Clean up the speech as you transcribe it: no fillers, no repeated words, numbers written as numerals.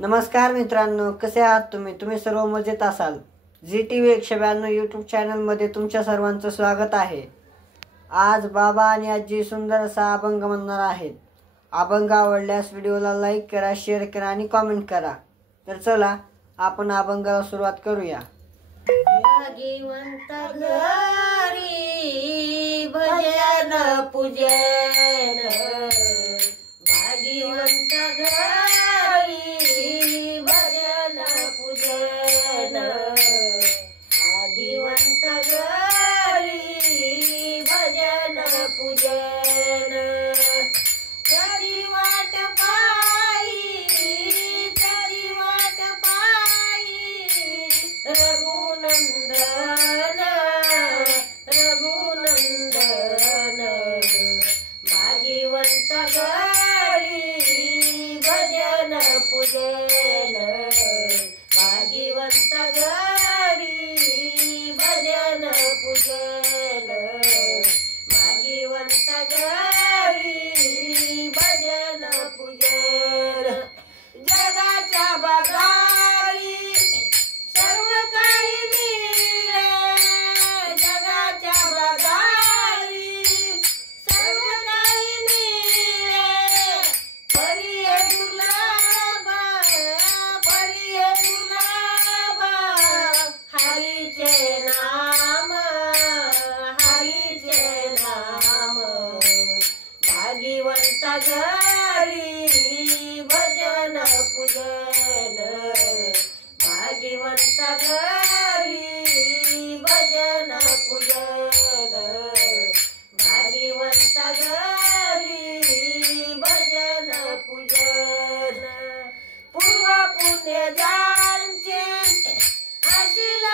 नमस्कार मित्रांनो, कसे आहात तुम्ही सर्व मजेत असाल। जी टीव्ही 192 यूट्यूब चॅनलमध्ये तुमच्या सर्वांचं स्वागत आहे। आज बाबा आणि आजी सुंदर असा अभंग म्हणणार आहेत। अभंग आवडल्यास व्हिडिओला लाईक करा, शेअर करा आणि कमेंट करा। तर चला आपण अभंगाला सुरुवात करूया। भाग्यवंत घरी भजन पूजन, भाग्यवंत घरी भजन पूजन, भाग्यवंत घरी भजन पूजन। तरी वाट पायी रघुनंदन रघुनंदन, भाग्यवंत घरी भजन पूजन, भाग्यवंत घरी भजन पूजन, भाग्यवंत घरी भजन पूजन। जगाच्या बाजारी सर्व काही मिळे, जगाच्या बाजारी सर्व काही मिळे, परी दुर्लभ हरीचे नाम भाग्यवंत घरी भजन पूजन, भाग्यवंत घरी भजन पूजन, भाग्यवंत घरी भजन पूजन। पूर्व पुण्य ज्यांचे अशील